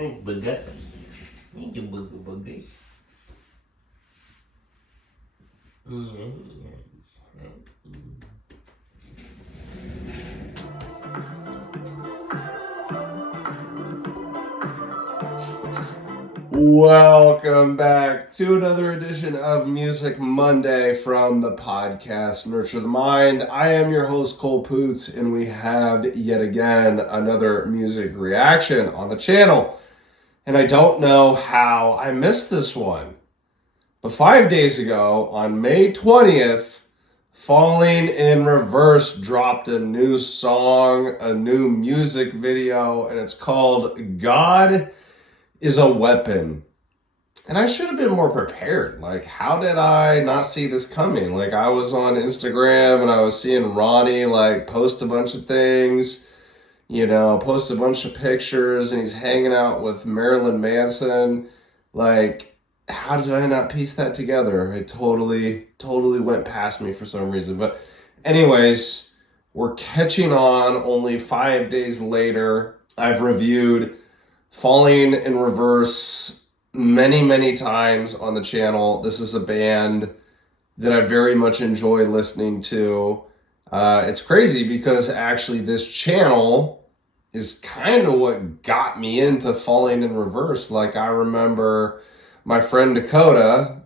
Baga. Medyo bagay. Welcome back to another edition of Music Monday from the podcast Nurture the Mind. I am your host, Cole Poots, and we have yet again another music reaction on the channel. And I don't know how I missed this one. But 5 days ago, on May 20th, Falling in Reverse dropped a new song, a new music video, and it's called God is a Weapon. And I should have been more prepared. Like, how did I not see this coming? Like, I was on Instagram and I was seeing Ronnie, like, post a bunch of things, post a bunch of pictures, and he's hanging out with Marilyn Manson. Like, how did I not piece that together? It totally went past me for some reason. But anyways, we're catching on only 5 days later. I've reviewed Falling in Reverse many times on the channel. This is a band that I very much enjoy listening to. It's crazy because actually this channel is kind of what got me into Falling in Reverse. Like, I remember my friend Dakota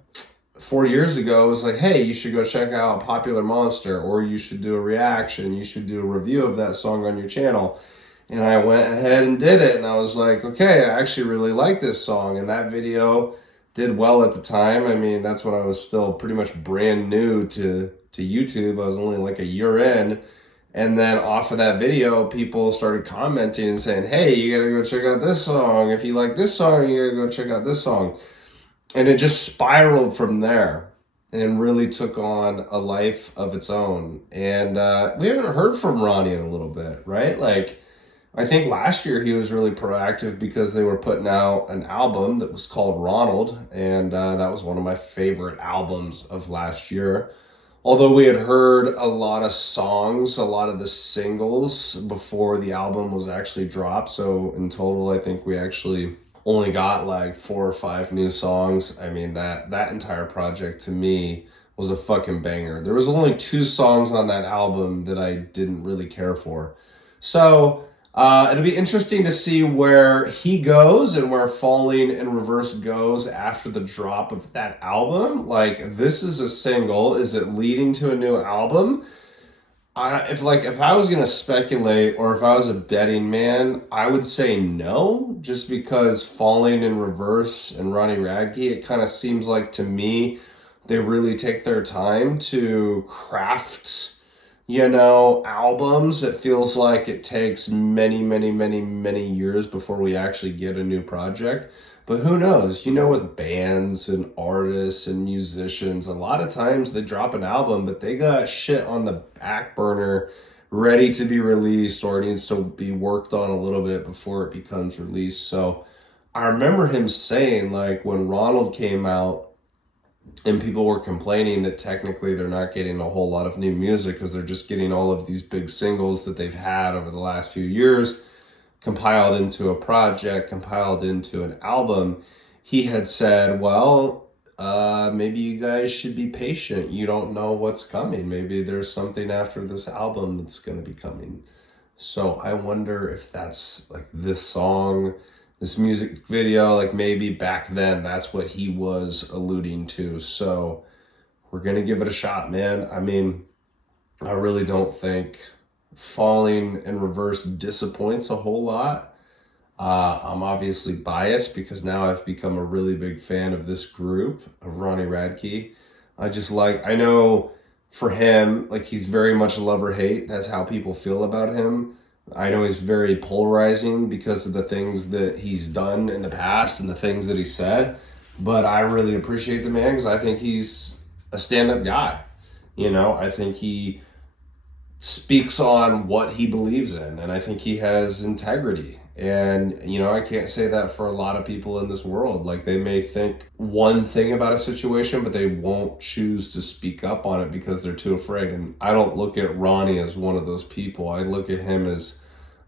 4 years ago was like, hey, you should go check out Popular Monster, or you should do a reaction, you should do a review of that song on your channel. And I went ahead and did it, and I was like, okay, I actually really like this song. And that video did well at the time. I mean, that's when I was still pretty much brand new to YouTube. I was only like a year in. And then off of that video, people started commenting and saying, hey, you gotta go check out this song. If you like this song, you gotta go check out this song. And it just spiraled from there and really took on a life of its own. And we haven't heard from Ronnie in a little bit, right? Like, I think last year he was really proactive because they were putting out an album that was called Ronald, and that was one of my favorite albums of last year. Although we had heard a lot of songs, a lot of the singles before the album was actually dropped. So in total, I think we actually only got like 4 or 5 new songs. I mean, that entire project to me was a fucking banger. There was only 2 songs on that album that I didn't really care for. So it'll be interesting to see where he goes and where Falling in Reverse goes after the drop of that album. Like, this is a single. Is it leading to a new album? If I was going to speculate, or if I was a betting man, I would say no, just because Falling in Reverse and Ronnie Radke, it kind of seems like to me they really take their time to craft albums. It feels like it takes many years before we actually get a new project. But who knows? With bands and artists and musicians, a lot of times they drop an album, but they got shit on the back burner ready to be released, or it needs to be worked on a little bit before it becomes released. So I remember him saying, like, when Ronald came out, and people were complaining that technically they're not getting a whole lot of new music because they're just getting all of these big singles that they've had over the last few years compiled into a project, compiled into an album. He had said, well, maybe you guys should be patient. You don't know what's coming. Maybe there's something after this album that's going to be coming. So I wonder if that's like this song, this music video, like maybe back then that's what he was alluding to. So we're going to give it a shot, man. I mean, I really don't think Falling in Reverse disappoints a whole lot. I'm obviously biased because now I've become a really big fan of this group, of Ronnie Radke. I know for him, like, he's very much love or hate. That's how people feel about him. I know he's very polarizing because of the things that he's done in the past and the things that he said. But I really appreciate the man because I think he's a stand-up guy. I think he speaks on what he believes in, and I think he has integrity. And, I can't say that for a lot of people in this world. Like, they may think one thing about a situation, but they won't choose to speak up on it because they're too afraid. And I don't look at Ronnie as one of those people. I look at him as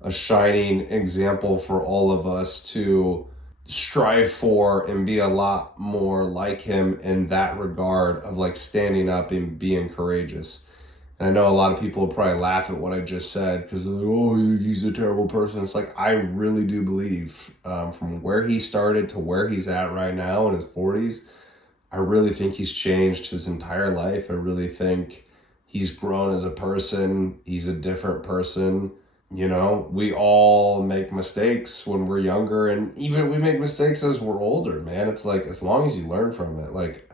a shining example for all of us to strive for and be a lot more like him in that regard of like standing up and being courageous. And I know a lot of people will probably laugh at what I just said because they're like, oh, he's a terrible person. It's like, I really do believe from where he started to where he's at right now in his 40s, I really think he's changed his entire life. I really think he's grown as a person. He's a different person. You know, we all make mistakes when we're younger, and even we make mistakes as we're older, man. It's like, as long as you learn from it, like,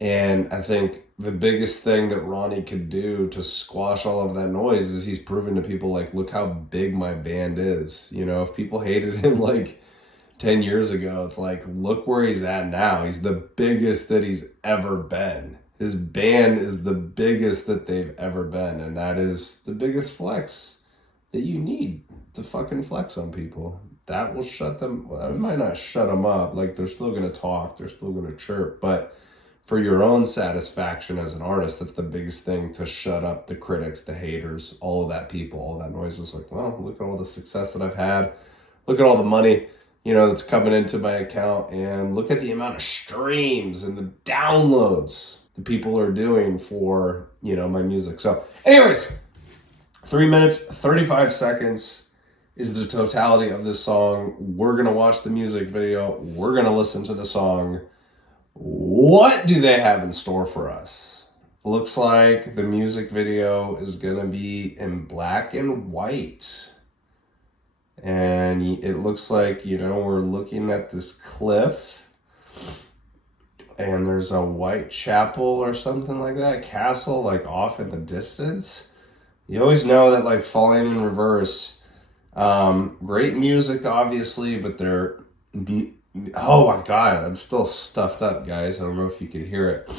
and I think the biggest thing that Ronnie could do to squash all of that noise is he's proven to people, like, look how big my band is. You know, if people hated him like 10 years ago, it's like, look where he's at now. He's the biggest that he's ever been. His band is the biggest that they've ever been, and that is the biggest flex that you need to fucking flex on people. That will shut them, well, it might not shut them up, like they're still gonna talk, they're still gonna chirp, but for your own satisfaction as an artist, that's the biggest thing, to shut up the critics, the haters, all of that people, all that noise. Is like, well, look at all the success that I've had, look at all the money, you know, that's coming into my account, and look at the amount of streams and the downloads the people are doing for, you know, my music. So anyways, 3 minutes, 35 seconds is the totality of this song. We're going to watch the music video. We're going to listen to the song. What do they have in store for us? Looks like the music video is going to be in black and white. And it looks like, you know, we're looking at this cliff. And there's a white chapel or something like that, castle, like off in the distance. You always know that, like, Falling in Reverse, great music, obviously, but they're, oh my God, I'm still stuffed up, guys. I don't know if you can hear it.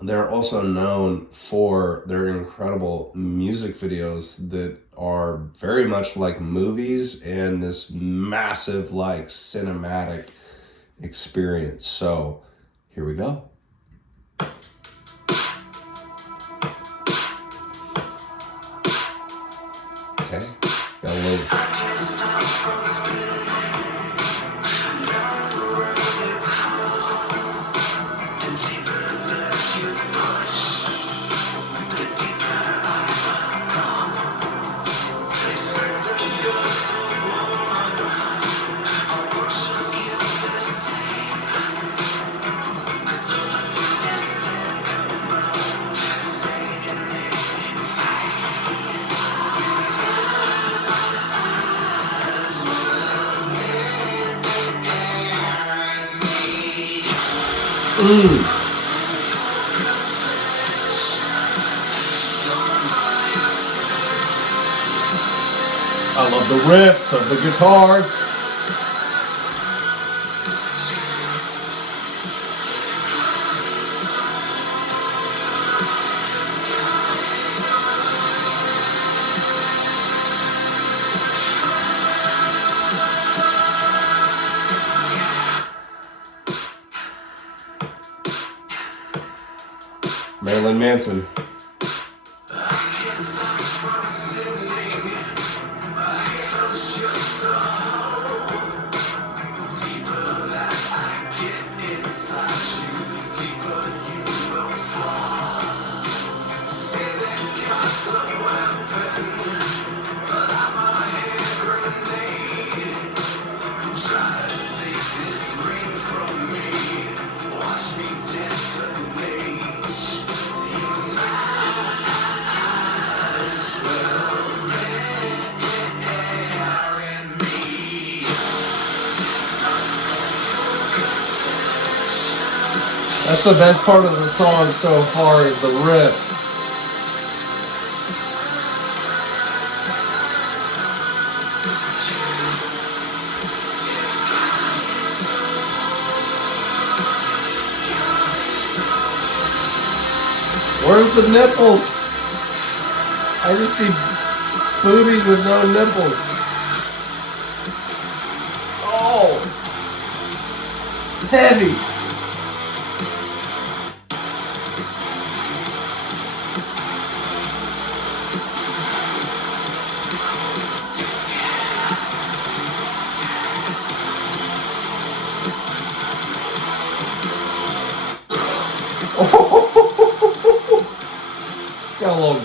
They're also known for their incredible music videos that are very much like movies and this massive, like, cinematic experience. So here we go. Okay, got a little. I love the riffs of the guitars. Marilyn Manson. That's the best part of the song so far, is the riffs. Where's the nipples? I just see boobies with no nipples. Oh, heavy.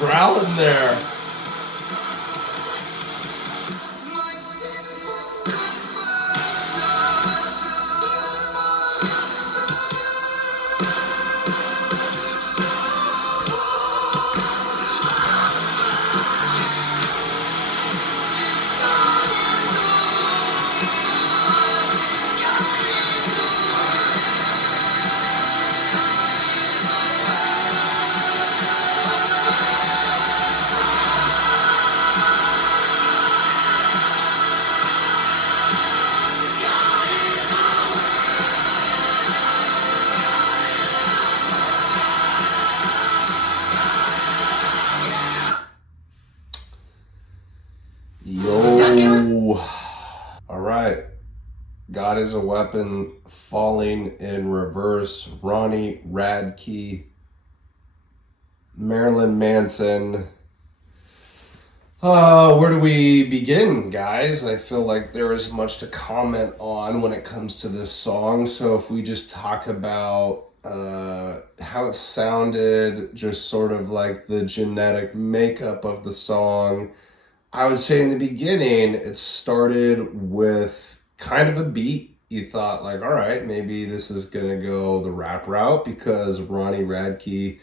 growling there. Yo. All right. God is a Weapon, Falling in Reverse, Ronnie, Radke, Marilyn Manson. Where do we begin, guys? I feel like there is much to comment on when it comes to this song. So if we just talk about how it sounded, just sort of like the genetic makeup of the song, I would say in the beginning, it started with kind of a beat. You thought like, all right, maybe this is going to go the rap route because Ronnie Radke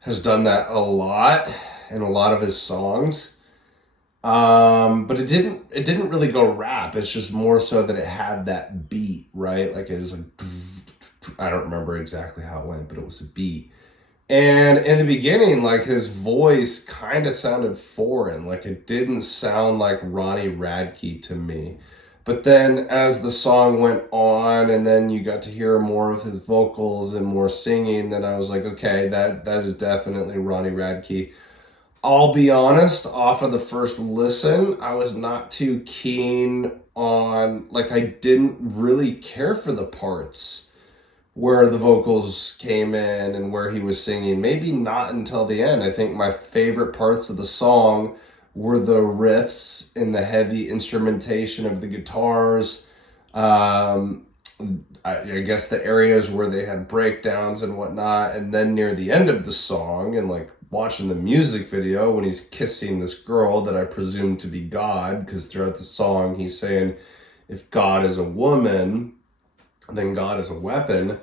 has done that a lot in a lot of his songs. But it didn't really go rap. It's just more so that it had that beat, right? Like it was like, I don't remember exactly how it went, but it was a beat. And in the beginning, like his voice kind of sounded foreign. Like it didn't sound like Ronnie Radke to me. But then as the song went on and then you got to hear more of his vocals and more singing, then I was like, okay, that is definitely Ronnie Radke. I'll be honest, off of the first listen, I was not too keen on, like I didn't really care for the parts where the vocals came in and where he was singing. Maybe not until the end. I think my favorite parts of the song were the riffs and the heavy instrumentation of the guitars. I guess the areas where they had breakdowns and whatnot. And then near the end of the song and like watching the music video when he's kissing this girl that I presume to be God, because throughout the song he's saying, if God is a woman, then God is a weapon.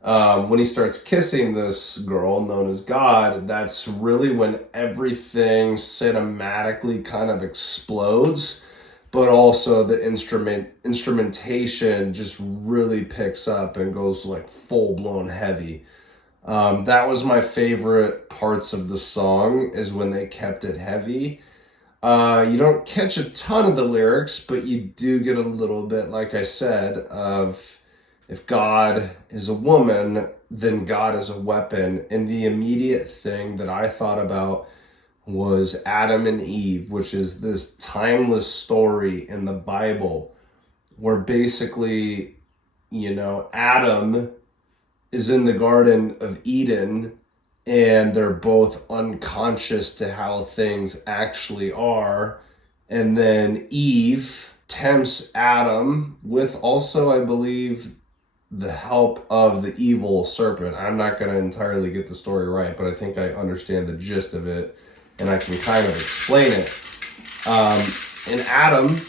When he starts kissing this girl known as God, that's really when everything cinematically kind of explodes, but also the instrumentation just really picks up and goes like full-blown heavy. That was my favorite parts of the song, is when they kept it heavy. You don't catch a ton of the lyrics, but you do get a little bit, like I said, of if God is a woman, then God is a weapon. And the immediate thing that I thought about was Adam and Eve, which is this timeless story in the Bible where basically, Adam is in the Garden of Eden and they're both unconscious to how things actually are. And then Eve tempts Adam with also, I believe, the help of the evil serpent. I'm not going to entirely get the story right, but I think I understand the gist of it and I can kind of explain it. And Adam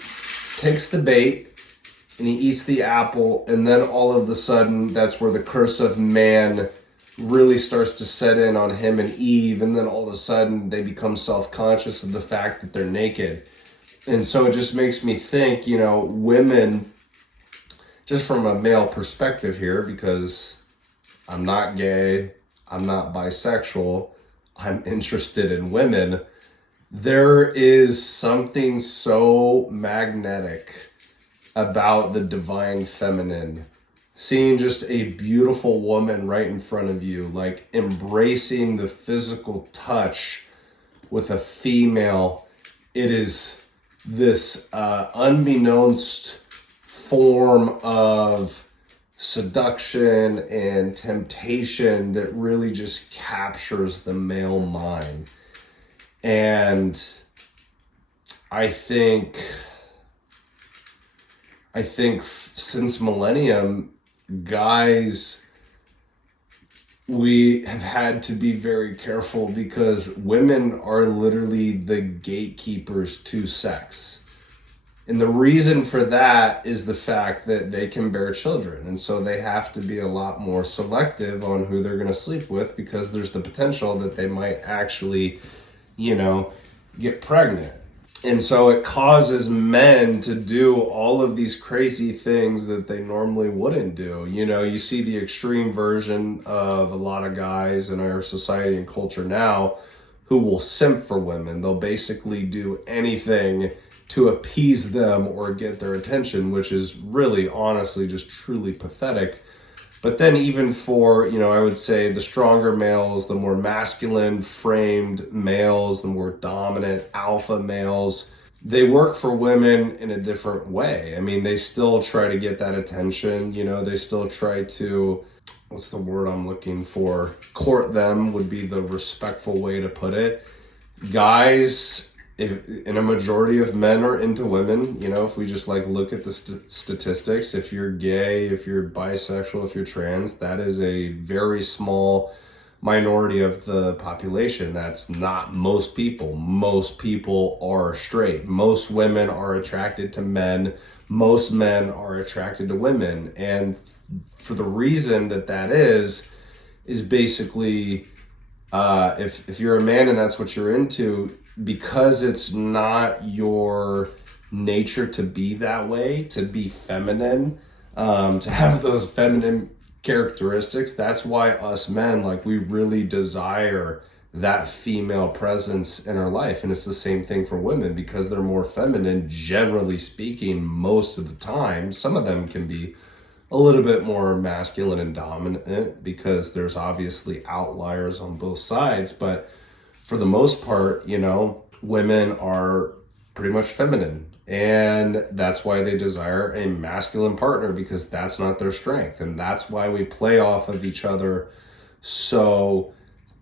takes the bait and he eats the apple, and then all of a sudden that's where the curse of man really starts to set in on him and Eve, and then all of a sudden they become self-conscious of the fact that they're naked. And so it just makes me think, women, just from a male perspective here, because I'm not gay, I'm not bisexual, I'm interested in women, there is something so magnetic about the divine feminine. Seeing just a beautiful woman right in front of you, like embracing the physical touch with a female, it is this unbeknownst form of seduction and temptation that really just captures the male mind. And I think since millennium, guys we have had to be very careful because women are literally the gatekeepers to sex. And the reason for that is the fact that they can bear children. And so they have to be a lot more selective on who they're going to sleep with because there's the potential that they might actually, get pregnant. And so it causes men to do all of these crazy things that they normally wouldn't do. You see the extreme version of a lot of guys in our society and culture now who will simp for women. They'll basically do anything to appease them or get their attention, which is really, honestly, just truly pathetic. But then even for, I would say the stronger males, the more masculine framed males, the more dominant alpha males, they work for women in a different way. I mean, they still try to get that attention, they still try to, what's the word I'm looking for? Court them would be the respectful way to put it. Guys, and a majority of men are into women, if we just look at the statistics, if you're gay, if you're bisexual, if you're trans, that is a very small minority of the population. That's not most people. Most people are straight. Most women are attracted to men. Most men are attracted to women. And for the reason that is basically, if you're a man and that's what you're into, because it's not your nature to be that way, to be feminine, to have those feminine characteristics, that's why us men, we really desire that female presence in our life. And it's the same thing for women because they're more feminine, generally speaking, most of the time. Some of them can be a little bit more masculine and dominant because there's obviously outliers on both sides, but for the most part, women are pretty much feminine. And that's why they desire a masculine partner because that's not their strength. And that's why we play off of each other so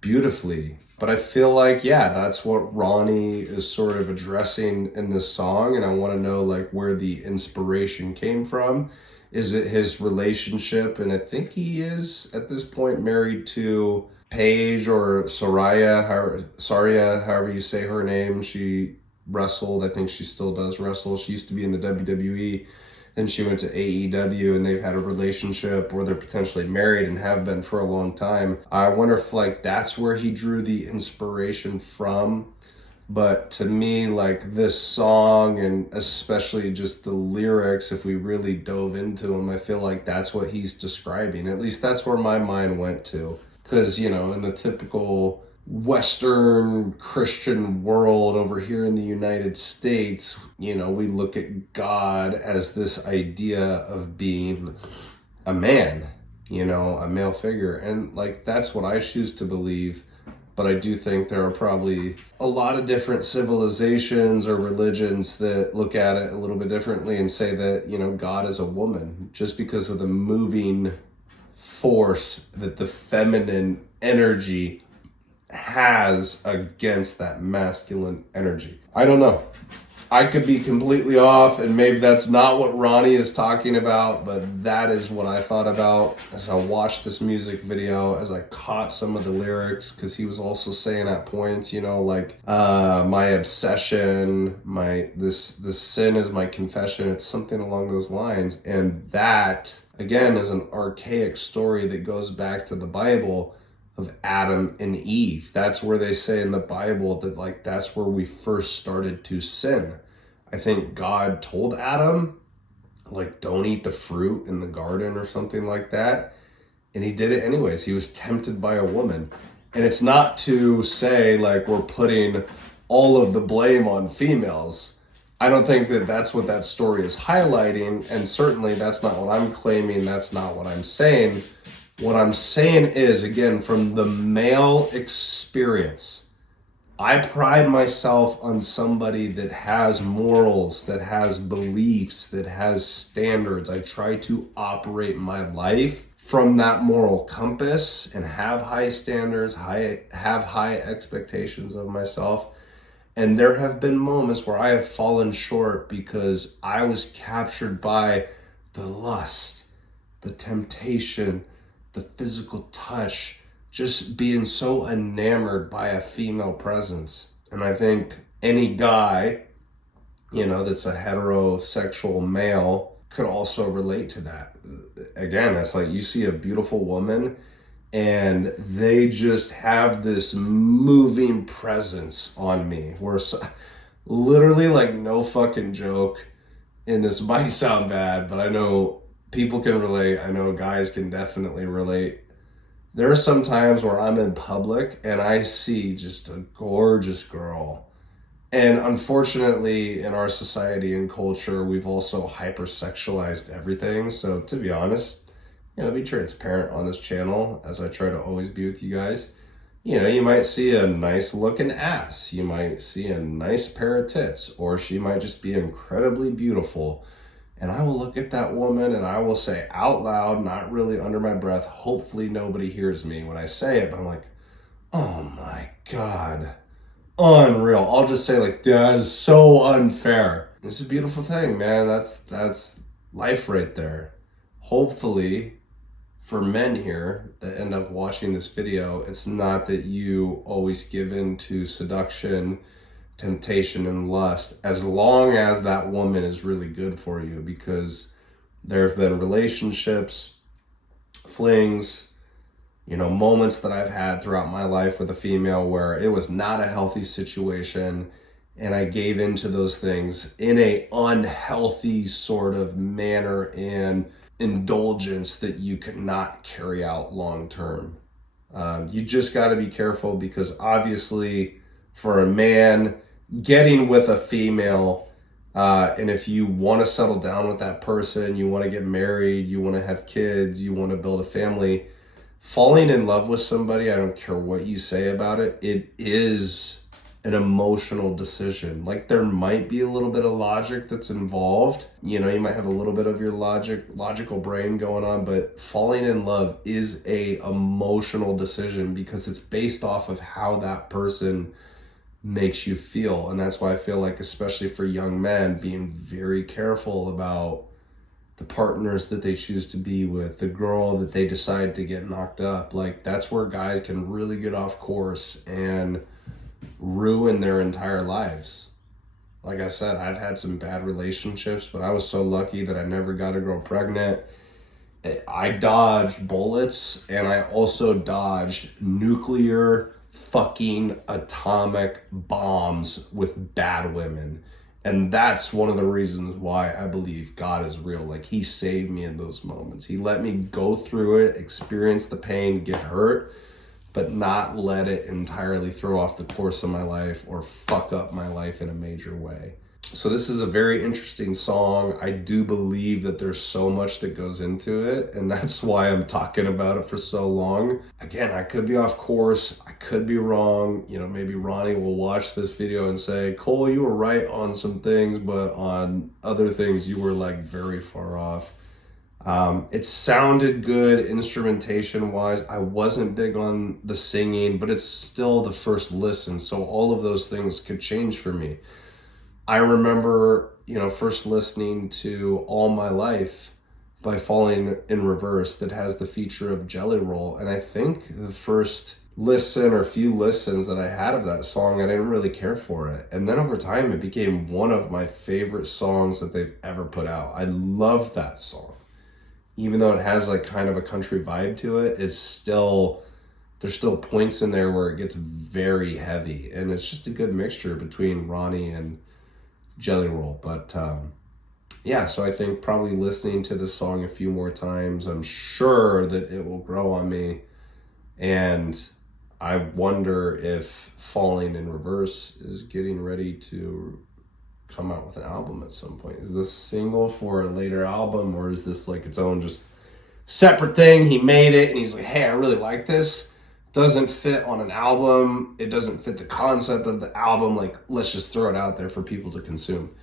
beautifully. But I feel like, that's what Ronnie is sort of addressing in this song. And I want to know where the inspiration came from. Is it his relationship? And I think he is at this point married to Paige or Saria, however you say her name. She wrestled. I think she still does wrestle. She used to be in the WWE. Then she went to AEW and they've had a relationship or they're potentially married and have been for a long time. I wonder if that's where he drew the inspiration from. But to me, this song and especially just the lyrics, if we really dove into them, I feel like that's what he's describing. At least that's where my mind went to. Because, in the typical Western Christian world over here in the United States, we look at God as this idea of being a man, a male figure. And that's what I choose to believe. But I do think there are probably a lot of different civilizations or religions that look at it a little bit differently and say that, God is a woman just because of the moving force that the feminine energy has against that masculine energy. I don't know. I could be completely off, and maybe that's not what Ronnie is talking about, but that is what I thought about as I watched this music video, as I caught some of the lyrics, because he was also saying at points, my obsession, this sin is my confession. It's something along those lines. And that, again, is an archaic story that goes back to the Bible of Adam and Eve. That's where they say in the Bible that that's where we first started to sin. I think God told Adam, don't eat the fruit in the garden or something like that. And he did it anyways. He was tempted by a woman. And it's not to say we're putting all of the blame on females. I don't think that that's what that story is highlighting. And certainly that's not what I'm claiming. That's not what I'm saying. What I'm saying is, again, from the male experience, I pride myself on somebody that has morals, that has beliefs, that has standards. I try to operate my life from that moral compass and have high standards, have high expectations of myself. And there have been moments where I have fallen short because I was captured by the lust, the temptation, the physical touch, just being so enamored by a female presence. And I think any guy, that's a heterosexual male could also relate to that. Again, it's like you see a beautiful woman and they just have this moving presence on me where literally, like, no fucking joke, and this might sound bad, but I know people can relate. I know guys can definitely relate. There are some times where I'm in public and I see just a gorgeous girl. And unfortunately, in our society and culture, we've also hypersexualized everything. So to be honest, be transparent on this channel as I try to always be with you guys. You might see a nice looking ass. You might see a nice pair of tits, or she might just be incredibly beautiful. And I will look at that woman and I will say out loud, not really under my breath, hopefully nobody hears me when I say it, but I'm like, oh my God, unreal. I'll just say, like, that is so unfair. It's a beautiful thing, man. That's life right there. Hopefully, for men here that end up watching this video, it's not that you always give in to seduction, temptation, and lust, as long as that woman is really good for you, because there have been relationships, flings, moments that I've had throughout my life with a female where it was not a healthy situation, and I gave into those things in a unhealthy sort of manner and indulgence that you could not carry out long term. You just got to be careful, because obviously for a man getting with a female, and if you want to settle down with that person, you want to get married, you want to have kids, you want to build a family, falling in love with somebody, I don't care what you say about it, it is an emotional decision. Like, there might be a little bit of logic that's involved. You might have a little bit of your logical brain going on, but falling in love is a emotional decision, because it's based off of how that person makes you feel. And that's why I feel like, especially for young men, being very careful about the partners that they choose to be with, the girl that they decide to get knocked up. Like, that's where guys can really get off course and ruin their entire lives. Like I said, I've had some bad relationships, but I was so lucky that I never got a girl pregnant. I dodged bullets, and I also dodged nuclear fucking atomic bombs with bad women. And that's one of the reasons why I believe God is real. Like, he saved me in those moments. He let me go through it, experience the pain, get hurt, but not let it entirely throw off the course of my life or fuck up my life in a major way. So this is a very interesting song. I do believe that there's so much that goes into it, and that's why I'm talking about it for so long. Again, I could be off course. I could be wrong. Maybe Ronnie will watch this video and say, Cole, you were right on some things, but on other things you were, like, very far off. It sounded good instrumentation wise. I wasn't big on the singing, but it's still the first listen, so all of those things could change for me. I remember, first listening to All My Life by Falling in Reverse, that has the feature of Jelly Roll. And I think the first listen or few listens that I had of that song, I didn't really care for it. And then over time, it became one of my favorite songs that they've ever put out. I love that song. Even though it has, like, kind of a country vibe to it, there's still points in there where it gets very heavy. And it's just a good mixture between Ronnie and Jelly Roll. But so I think probably listening to this song a few more times, I'm sure that it will grow on me. And I wonder if Falling in Reverse is getting ready to come out with an album at some point. Is this a single for a later album, or is this like its own just separate thing? He made it and he's like, hey, I really like this. Doesn't fit on an album. It doesn't fit the concept of the album. Like, let's just throw it out there for people to consume.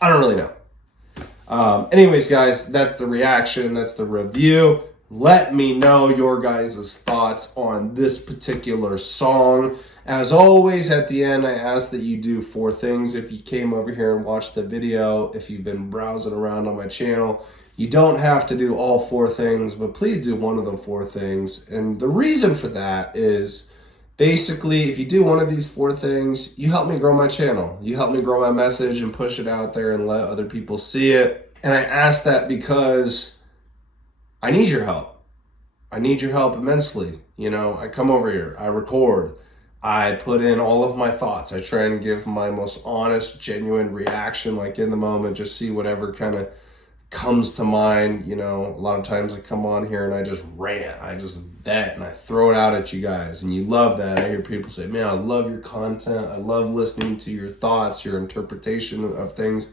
I don't really know. Anyways, guys, that's the reaction. That's the review. Let me know your guys' thoughts on this particular song. As always, at the end, I ask that you do 4 things. If you came over here and watched the video, if you've been browsing around on my channel, You don't have to do all 4 things, but please do one of the 4 things. And the reason for that is basically, if you do one of these 4 things, you help me grow my channel. You help me grow my message and push it out there and let other people see it. And I ask that because I need your help. I need your help immensely. You know, I come over here, I record, I put in all of my thoughts. I try and give my most honest, genuine reaction, like in the moment, just see whatever kind of comes to mind. You know, a lot of times I come on here and I just rant, I just vent, and I throw it out at you guys, and you love that. I hear people say, man, I love your content, I love listening to your thoughts, your interpretation of things.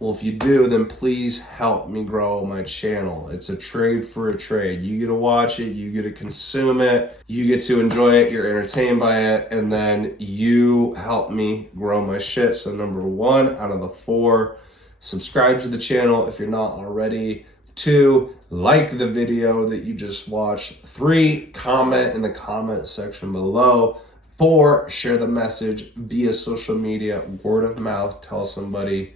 Well, if you do, then please help me grow my channel. It's a trade for a trade. You get to watch it, you get to consume it, you get to enjoy it, you're entertained by it, and then you help me grow my shit. So number 1 out of the 4, subscribe to the channel if you're not already. 2, like the video that you just watched. 3, comment in the comment section below. 4, share the message via social media, word of mouth, tell somebody.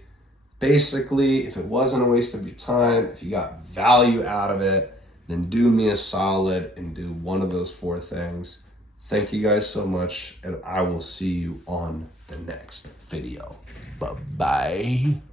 Basically, if it wasn't a waste of your time, if you got value out of it, then do me a solid and do one of those 4 things. Thank you guys so much, and I will see you on the next video. Bye-bye.